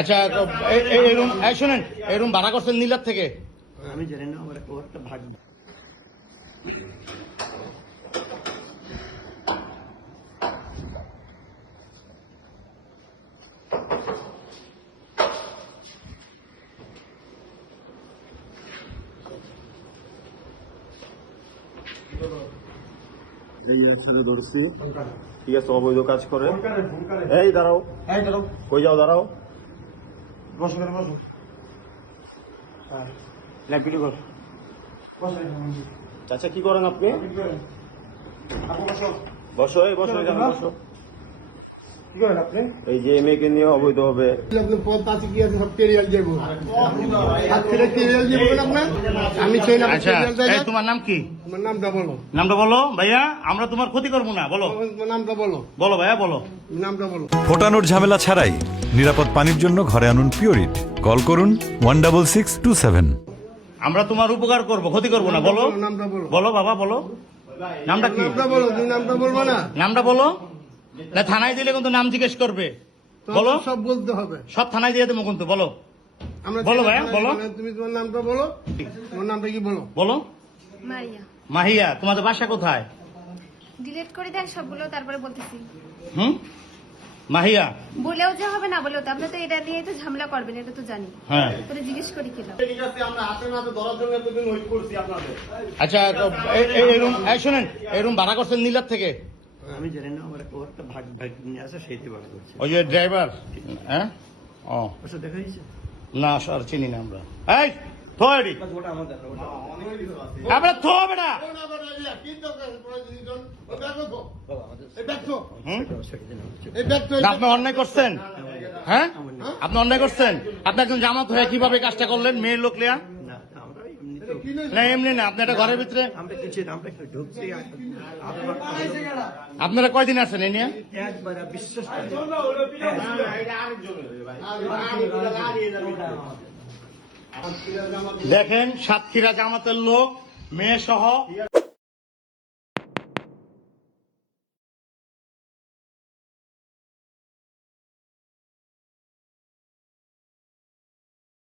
আচ্ছা এই রুম শুনেন, এই রুম ভাড়া করছেন নীলার থেকে? আমি জানি না, আমার একটা ভাগ ধরছি, ঠিক আছে, অবৈধ কাজ করে। এই দাঁড়াও, কই যাও, দাঁড়াও, বসো করে বসো। ল্যাপটপ কর আচ্ছা কি করেন আপনি? বসো, এই বসো, এখানে বসো। কি করেন আপনি? এই যে মেয়েকে নিয়ে অবৈধ হবে। আচ্ছা তোমার নাম কি? নামটা বলো, নামটা বলো ভাইয়া, আমরা তোমার ক্ষতি করবো না। বলো নামটা বলো, বলো ভাইয়া, বলো নামটা বলো। ফোটানোর ঝামেলা ছাড়াই নিরাপদ পানির জন্য ঘরে আনুন পিওরিট। কল করুন 16627। আমরা তোমার উপকার করবো, ক্ষতি করবো না। বলো নামটা বলো, বলো বাবা, বলো নামটা কি? নামটা বলো, তুমি নামটা বলবো না? নামটা বলো না, থানায় দিলে কিন্তু নাম জিজ্ঞেস করবে। বলো, সব বলতে হবে, সব থানায় দিয়ে দেবো কিন্তু। বলো আমরা বলো ভাইয়া, বলো। তুমি তোমার নামটা বলো, তোমার নামটা কি বলো? বলো মারিয়া। মাহিয়া, তোমাদের বাসা কোথায়? ডিলিট করে দেন সবগুলো, তারপরে বলতেছি। মাহিয়া, বলেও যে হবে না বলেও তো, আপনি তো এটা নিয়ে তো ঝামেলা করবেন, এটা তো জানি। হ্যাঁ করে জিজ্ঞেস করি কিনা। আচ্ছা এই রুম শুনেন, এই রুম ভাড়া করছেন নীলার থেকে? আমি জানি না, আমার একটা ভাগ ভাগ নিয়ে আসে, সেইটি ভাগ করছে। ওই যে ড্রাইভার, হ্যাঁ? ও আচ্ছা, দেখা যাচ্ছে না, আর চিনি না আমরা। এই থোড়ি ওটা আমাদের, আমরা থো বেটা। আপনি অন্যায় করছেন, হ্যাঁ? আপনি অন্যায় করছেন। আপনি একজন জামাত হয়ে কিভাবে কাজটা করলেন মেয়ের লোক লিয়া? না আমরা এমনিতে না এমনি না, আপনি একটা ঘরের ভিতরে, আমরা কিছু আমরা ঢুকছি, আপনারা কয়দিন আছেন এই নিয়ে? একবার বিশ্বাস দেখেন সাতক্ষীরা জামাতের লোক মেয়ে সহ